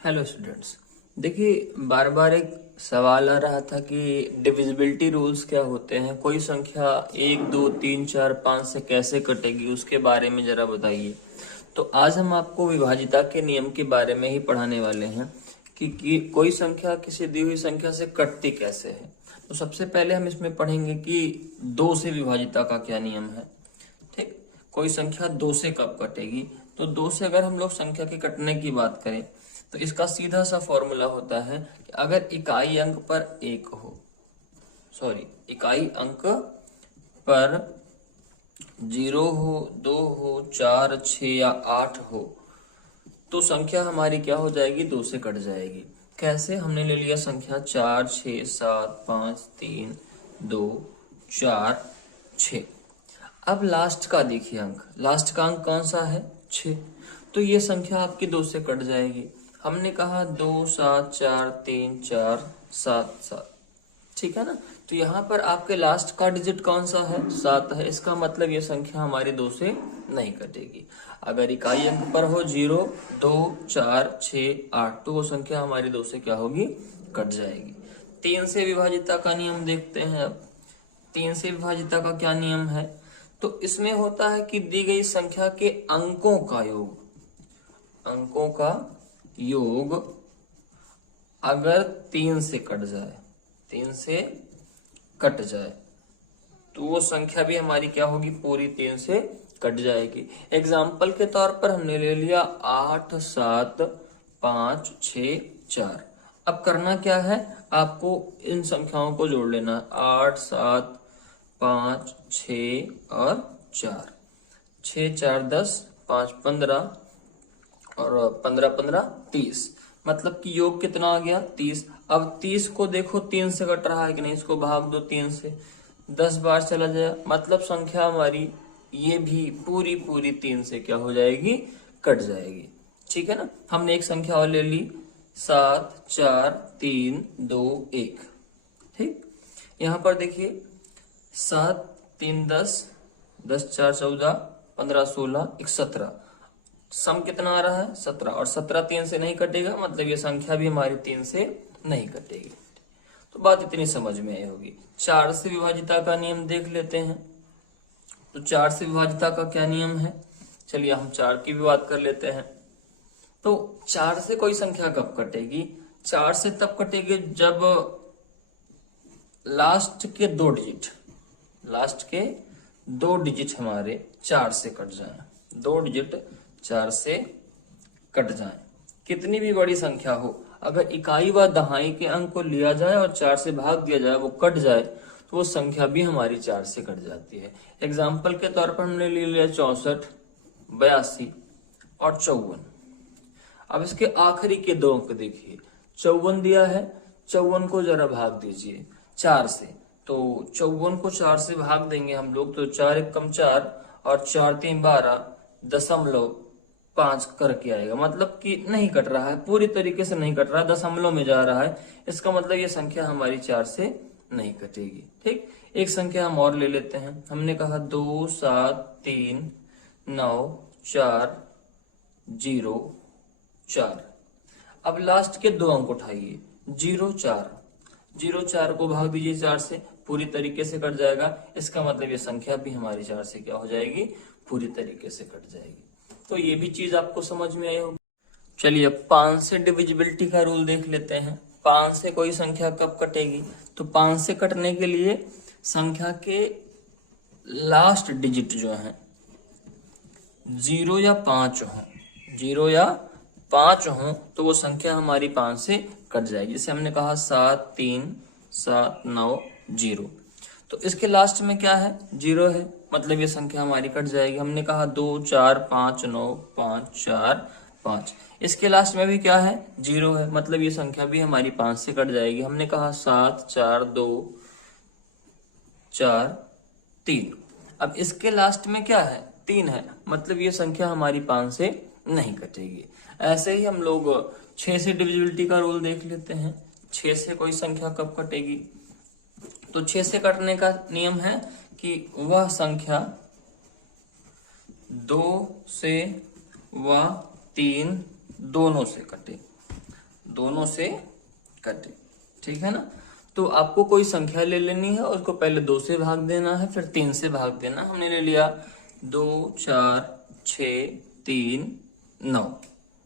Hello students. देखिए, बार बार एक सवाल आ रहा था कि डिविजिबिलिटी रूल्स क्या होते हैं, कोई संख्या 1 2 3 4 5 से कैसे कटेगी, उसके बारे में जरा बताइए। तो आज हम आपको विभाजिता के नियम के बारे में ही पढ़ाने वाले हैं कि कोई संख्या किसी दी हुई संख्या से कटती कैसे है। तो सबसे पहले हम इसमें पढ़ेंगे कि 2 से विभाजिता का क्या नियम है। ठीक, कोई संख्या 2 से कब कटेगी। तो 2 से अगर हम लोग संख्या के कटने की बात करें तो इसका सीधा सा फॉर्मूला होता है कि अगर इकाई अंक पर 1 हो, सॉरी, इकाई अंक पर 0 हो, 2 हो, 4 6 या 8 हो तो संख्या हमारी क्या हो जाएगी, 2 से कट जाएगी। कैसे? हमने ले लिया संख्या 4 6 7 5 3 2 4 6। अब लास्ट का देखिए अंक, लास्ट का अंक कौन सा है, 6। तो ये संख्या आपकी 2 से कट जाएगी। हमने कहा 2 7 4 3 4 7 7, ठीक है ना। तो यहाँ पर आपके लास्ट का डिजिट कौन सा है, 7 है। इसका मतलब ये संख्या हमारी 2 से नहीं कटेगी। अगर इकाई अंक पर हो 0 2 4 6 8 तो वो संख्या हमारी 2 से क्या होगी, कट जाएगी। 3 से विभाजिता का नियम देखते हैं। अब 3 से विभाजिता का क्या नियम है, तो इसमें होता है कि दी गई संख्या के अंकों का योग, अंकों का योग अगर 3 से कट जाए, 3 से कट जाए तो वो संख्या भी हमारी क्या होगी, पूरी 3 से कट जाएगी। एग्जाम्पल के तौर पर हमने ले लिया 8 7 5 6 4। अब करना क्या है, आपको इन संख्याओं को जोड़ लेना, 8 7 5 6 और 4, 6 4 10 5 15 और 15 15 30, मतलब कि योग कितना आ गया, 30। अब 30 को देखो 3 से कट रहा है कि नहीं, इसको भाग दो 3 से, 10 बार चला जाए, मतलब संख्या हमारी ये भी पूरी पूरी 3 से क्या हो जाएगी, कट जाएगी। ठीक है ना। हमने एक संख्या और ले ली, 7 4 3 2 1। ठीक, यहाँ पर देखिए 7 3 10 10 4 14 15 16 17, सम कितना आ रहा है, 17, और 17 3 से नहीं कटेगा, मतलब ये संख्या भी हमारी 3 से नहीं कटेगी। तो बात इतनी समझ में आई होगी। 4 से विभाजिता का नियम देख लेते हैं। तो 4 से विभाजिता का क्या नियम है, चलिए हम 4 की भी बात कर लेते हैं। तो 4 से कोई संख्या कब कटेगी, 4 से तब कटेगी जब लास्ट के 2 डिजिट, लास्ट के 2 डिजिट हमारे 4 से कट जाए, 2 डिजिट 4 से कट जाए। कितनी भी बड़ी संख्या हो, अगर इकाई व दहाई के अंक को लिया जाए और 4 से भाग दिया जाए, वो कट जाए, तो वो संख्या भी हमारी 4 से कट जाती है। एग्जाम्पल के तौर पर हमने ले लिया 64 82 और 54। अब इसके आखिरी के 2 अंक देखिए, 54 दिया है, 54 को जरा भाग दीजिए 4 से, तो 54 को 4 से भाग देंगे हम लोग तो 4 1 कम 4 और 4 3 12 दशमलव 5 करके आएगा, मतलब कि नहीं कट रहा है, पूरी तरीके से नहीं कट रहा है, दशमलव में जा रहा है। इसका मतलब ये संख्या हमारी 4 से नहीं कटेगी। ठीक, एक संख्या हम और ले लेते हैं। हमने कहा 2 7 3 9 4 0 4। अब लास्ट के 2 अंक उठाइए, 0 4, 0 4 को भाग दीजिए 4 से, पूरी तरीके से कट जाएगा। इसका मतलब ये संख्या भी हमारी 4 से क्या हो जाएगी, पूरी तरीके से कट जाएगी। तो ये भी चीज आपको समझ में आई होगी। चलिए अब 5 से डिविजिबिलिटी का रूल देख लेते हैं। 5 से कोई संख्या कब कटेगी, तो 5 से कटने के लिए संख्या के लास्ट डिजिट जो है 0 या 5 हो, 0 या 5 हो तो वो संख्या हमारी 5 से कट जाएगी। जैसे हमने कहा 7 3 7 9 0, तो इसके लास्ट में क्या है, 0 है, मतलब ये संख्या हमारी कट जाएगी। हमने कहा 2 4 5 9 5 4 5, इसके लास्ट में भी क्या है, 0 है, मतलब ये संख्या भी हमारी 5 से कट जाएगी। हमने कहा 7 4 2 4 3, अब इसके लास्ट में क्या है, 3 है, मतलब ये संख्या हमारी 5 से नहीं कटेगी। ऐसे ही हम लोग 6 से डिविजिबिलिटी का रूल देख लेते हैं। 6 से कोई संख्या कब कटेगी, तो 6 से कटने का नियम है कि वह संख्या 2 से व 3 दोनों से कटे। दोनों से कटे, ठीक है ना। तो आपको कोई संख्या ले लेनी है और उसको पहले 2 से भाग देना है, फिर 3 से भाग देना। हमने ले लिया 2 4 6 3 9,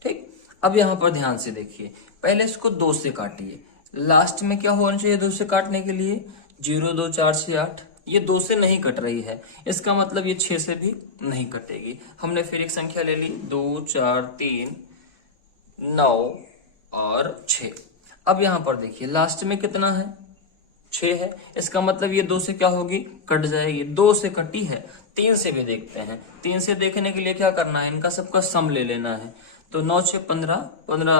ठीक। अब यहाँ पर ध्यान से देखिए, पहले इसको 2 से काटिए। लास्ट में क्या होना चाहिए 2 से काटने के लिए? 0 2 4 6 8। ये 2 से नहीं कट रही है, इसका मतलब ये 6 से भी नहीं कटेगी। हमने फिर एक संख्या ले ली 2 4 3 9 और 6। अब यहाँ पर देखिए लास्ट में कितना है? 6 है। इसका मतलब ये 2 से क्या होगी? कट जाएगी। 2 से कटी है। 3 से भी देखते हैं। 3 से देखने के लिए क्या करना है? इनका सबका सम ले लेना है। तो 9 6 15, 15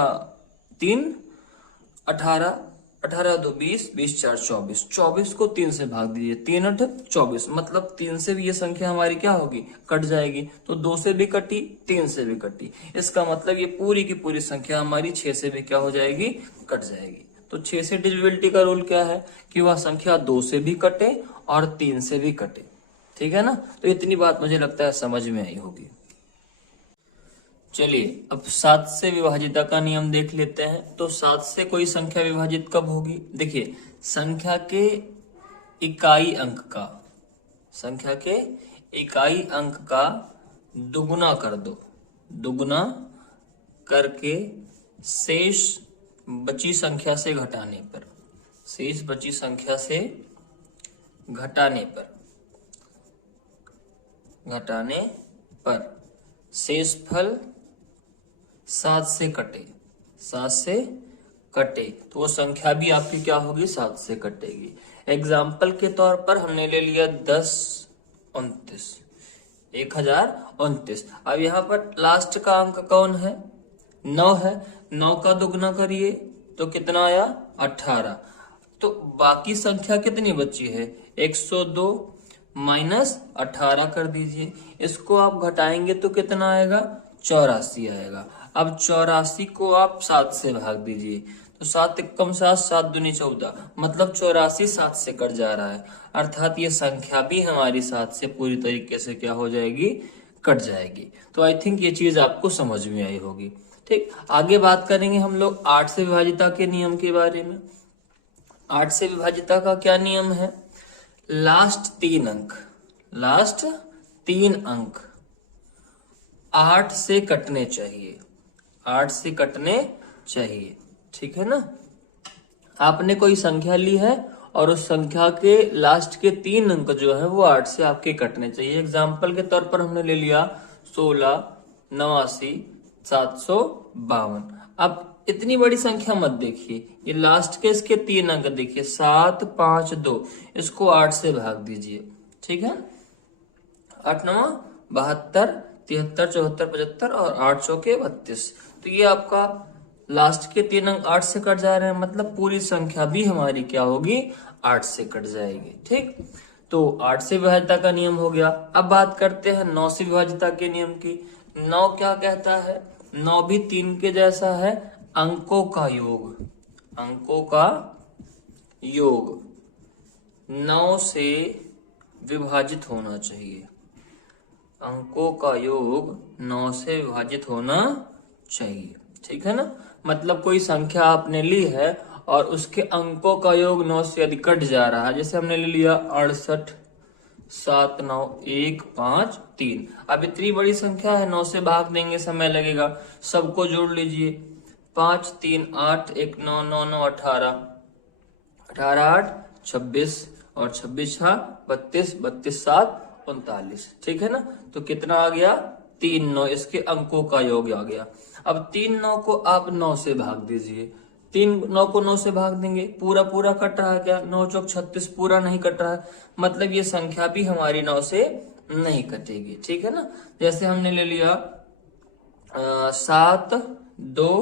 3 18, 18 2 20, 20 4 24। 24 को 3 से भाग दीजिए। 3 8 24, मतलब 3 से भी ये संख्या हमारी क्या होगी? कट जाएगी। तो 2 से भी कटी, 3 से भी कटी। इसका मतलब ये पूरी की पूरी संख्या हमारी 6 से भी क्या हो जाएगी? कट जाएगी। तो 6 से डिविजिबिलिटी का रूल क्या है? कि वह संख्या 2 से भी कटे और 3 से भी कटे, ठीक है ना। तो इतनी बात मुझे लगता है समझ में आई होगी। चलिए अब 7 से विभाजिता का नियम देख लेते हैं। तो 7 से कोई संख्या विभाजित कब होगी? देखिए, संख्या के इकाई अंक का दुगुना कर दो। दुगुना करके शेष बची संख्या से घटाने पर, शेष बची संख्या से घटाने पर शेषफल 7 से कटे, 7 से कटे, तो वो संख्या भी आपकी क्या होगी? 7 से कटेगी। एग्जाम्पल के तौर पर हमने ले लिया 10 29, 1029। अब यहाँ पर लास्ट का अंक कौन है? 9 है। 9 का दुगना करिए तो कितना आया? 18। तो बाकी संख्या कितनी बची है? 102 माइनस 18 कर दीजिए। इसको आप घटाएंगे तो कितना आएगा? 84 आएगा। अब 84 को आप 7 से भाग दीजिए। तो 7 एकम 7, 7 दूनी 14, मतलब 84 7 से कट जा रहा है। अर्थात ये संख्या भी हमारी 7 से पूरी तरीके से क्या हो जाएगी? कट जाएगी। तो आई थिंक ये चीज आपको समझ में आई होगी, ठीक। आगे बात करेंगे हम लोग 8 से विभाजिता के नियम के बारे में। 8 से विभाजिता का क्या नियम है? लास्ट 3 अंक 8 से कटने चाहिए, 8 से कटने चाहिए, ठीक है ना। आपने कोई संख्या ली है और उस संख्या के लास्ट के 3 अंक जो है वो 8 से आपके कटने चाहिए। एग्जाम्पल के तौर पर हमने ले लिया 16 89 752। अब इतनी बड़ी संख्या मत देखिए, ये लास्ट के इसके 3 अंक देखिए 7 5 2, इसको 8 से भाग दीजिए, ठीक है। 8 9 72, 73 74 75 और 8 चौके 32। तो ये आपका लास्ट के 3 अंक 8 से कट जा रहे हैं, मतलब पूरी संख्या भी हमारी क्या होगी? 8 से कट जाएगी, ठीक। तो 8 से विभाजिता का नियम हो गया। अब बात करते हैं 9 से विभाजिता के नियम की। 9 क्या कहता है? 9 भी 3 के जैसा है, अंकों का योग 9 से विभाजित होना चाहिए। अंकों का योग 9 से विभाजित होना चाहिए, ठीक है ना। मतलब कोई संख्या आपने ली है और उसके अंकों का योग 9 से यदि कट जा रहा है, जैसे हमने ले लिया 68 7 9 1 5 3। अब इतनी बड़ी संख्या है, 9 से भाग देंगे समय लगेगा। सबको जोड़ लीजिए, 5 3 8 1 9 9 9 18, 18 8 26 और 26 6 32, 32 7 39, ठीक है ना। तो कितना आ गया? 3 9, इसके अंकों का योग आ गया। अब 3 9 को आप 9 से भाग दीजिए। 3 9 को 9 से भाग देंगे, पूरा पूरा कट रहा है क्या? 9 चौक 36, पूरा नहीं कट रहा है, मतलब ये संख्या भी हमारी 9 से नहीं कटेगी, ठीक है ना। जैसे हमने ले लिया 7 2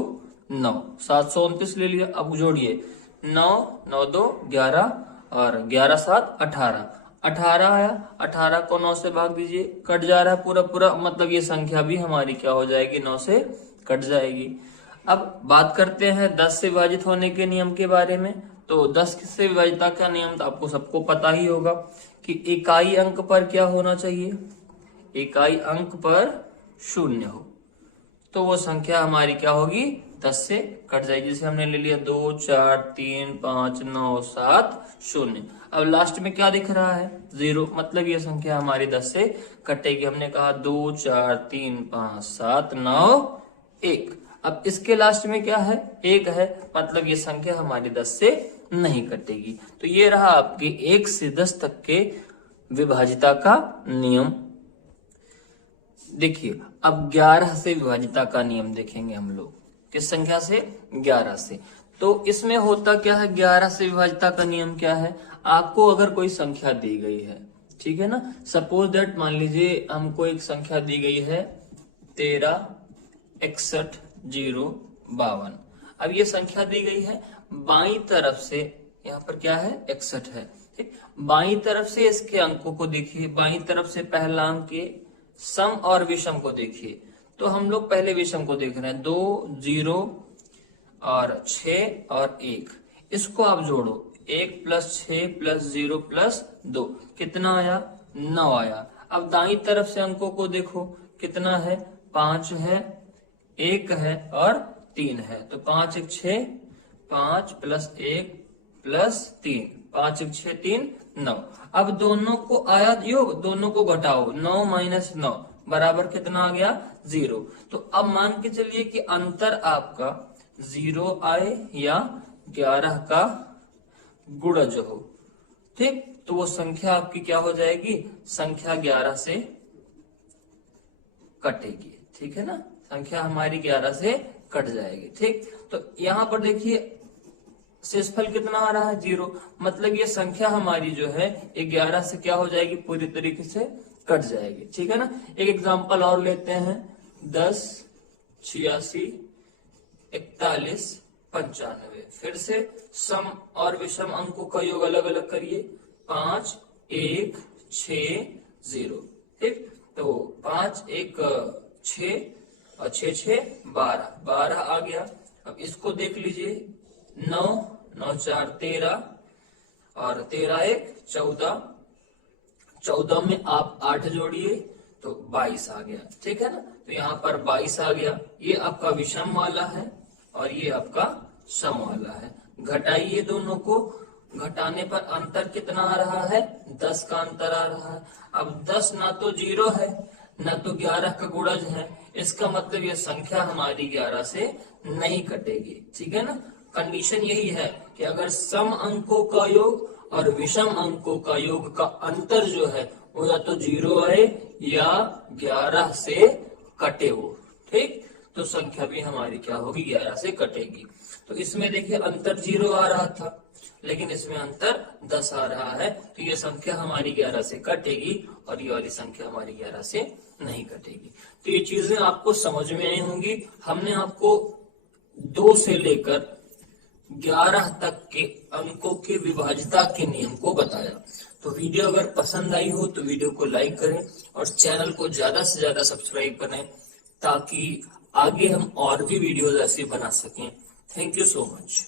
9, 729 ले लिया। अब जोड़िए 9 9 2 11 और 11 7 18, 18 आया। 18 को 9 से भाग दीजिए, कट जा रहा है पूरा पूरा, मतलब ये संख्या भी हमारी क्या हो जाएगी? 9 से कट जाएगी। अब बात करते हैं 10 से विभाजित होने के नियम के बारे में। तो 10 से विभाजिता का नियम तो आपको सबको पता ही होगा कि इकाई अंक पर क्या होना चाहिए? इकाई अंक पर 0 हो, तो वो संख्या हमारी क्या होगी? 10 से कट जाएगी। जैसे हमने ले लिया 2 4 3 5 9 7 0। अब लास्ट में क्या दिख रहा है? 0, मतलब ये संख्या हमारी 10 से कटेगी। हमने कहा 2 4 3 5 7 9 1। अब इसके लास्ट में क्या है? 1 है, मतलब ये संख्या हमारी 10 से नहीं कटेगी। तो ये रहा आपके 1 से 10 तक के विभाजिता का नियम। देखिए अब 11 से विभाजिता का नियम देखेंगे हम लोग। किस संख्या से? 11 से। तो इसमें होता क्या है? 11 से विभाजिता का नियम क्या है? आपको अगर कोई संख्या दी गई है, ठीक है ना, सपोज दैट मान लीजिए हमको एक संख्या दी गई है 13 61 0 52। अब ये संख्या दी गई है, बाईं तरफ से यहाँ पर क्या है? 61 है, ठीक। बाईं तरफ से इसके अंकों को देखिए, बाईं तरफ से पहला अंक के सम और विषम को देखिए। तो हम लोग पहले विषम को देख रहे हैं, 2 0 और 6 और 1। इसको आप जोड़ो, 1 + 6 + 0 + 2 कितना आया? 9 आया। अब दाईं तरफ से अंकों को देखो, कितना है? 5 है, 1 है और 3 है। तो 5 1 6, 5 + 1 + 3, 5 1 6 3 9। अब दोनों को आया योग, दोनों को घटाओ, 9 - 9 बराबर कितना आ गया? 0। तो अब मान के चलिए कि अंतर आपका 0 आए या 11 का गुणज हो, ठीक। तो वो संख्या आपकी क्या हो जाएगी? संख्या 11 से कटेगी, ठीक है ना। संख्या हमारी 11 से कट जाएगी, ठीक। तो यहाँ पर देखिए शेषफल कितना आ रहा है? 0। मतलब ये संख्या हमारी जो है 11 से क्या हो जाएगी? पूरी तरीके से कट जाएगी, ठीक है ना। एक एग्जांपल और लेते हैं, 10 86 41 95। फिर से सम और विषम अंकों का योग अलग अलग करिए, 5 1 6 0, ठीक। तो 5 1 6 और 6 6 12, 12 आ गया। अब इसको देख लीजिए, 9 9 4 13 और 13 1 14, 14 में आप 8 जोड़िए तो 22 आ गया, ठीक है ना। तो यहाँ पर 22 आ गया। ये आपका विषम वाला है और ये आपका सम वाला है। घटाइए दोनों को, घटाने पर अंतर कितना आ रहा है? 10 का अंतर आ रहा है। अब 10 ना तो 0 है ना तो 11 का गुणज है, इसका मतलब ये संख्या हमारी 11 से नहीं कटेगी, ठीक है ना। कंडीशन यही है कि अगर सम अंकों का योग और विषम अंकों का योग का अंतर जो है वो या तो 0 आए या 11 से कटे हो, ठीक। तो संख्या भी हमारी क्या होगी? 11 से कटेगी। तो इसमें देखिए अंतर 0 आ रहा था, लेकिन इसमें अंतर 10 आ रहा है। तो ये संख्या हमारी 11 से कटेगी और ये वाली संख्या हमारी 11 से नहीं कटेगी। तो ये चीजें आपको समझ में आई होंगी। हमने आपको 2 से लेकर 11 तक के अंकों के विभाजिता के नियम को बताया। तो वीडियो अगर पसंद आई हो तो वीडियो को लाइक करें और चैनल को ज्यादा से ज्यादा सब्सक्राइब करें, ताकि आगे हम और भी वीडियोस ऐसे बना सकें। Thank you so much.